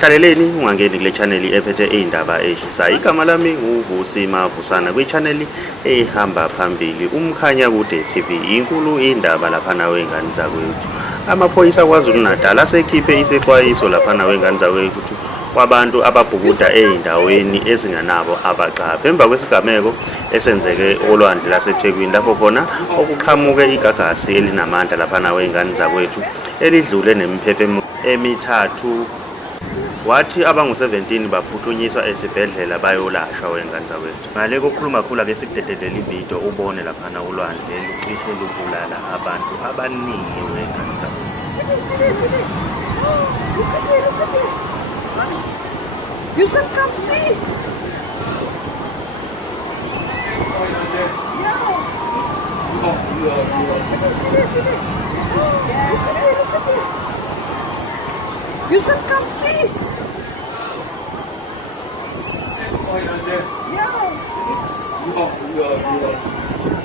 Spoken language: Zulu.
Umhlaleleni ungangeni kule channel ephethe izindaba ezishayo. Igama lami nguVusi Mavusana kwi channel ehamba phambili Umkhanya Kude TV. Inkulu indaba lapha nawe ngani zakwethu. Amaphoyisa kwaZulu Natal asekhiphe isexwayiso lapha nawe ngani zakwethu kwabantu ababhukuda ezindaweni ezinganabo abaqaphi. Emva kwesigameko esenzeke olwandle laseThekwini lapho khona okuqhamuke igagasi elinamandla lapha nawe ngani zakwethu elidlule nemiphefumulo emithathu. Wathi abangu-17 baphuthunyiswa esibhedlela bayolashwa wengane zakwethu. Ngale kokukhuluma khulu ake sikudededele ividiyo ubone laphana ulwandle lucishe lubulala abantu abaningi wengane zakwethu. You should come see. You should come see. Yeah.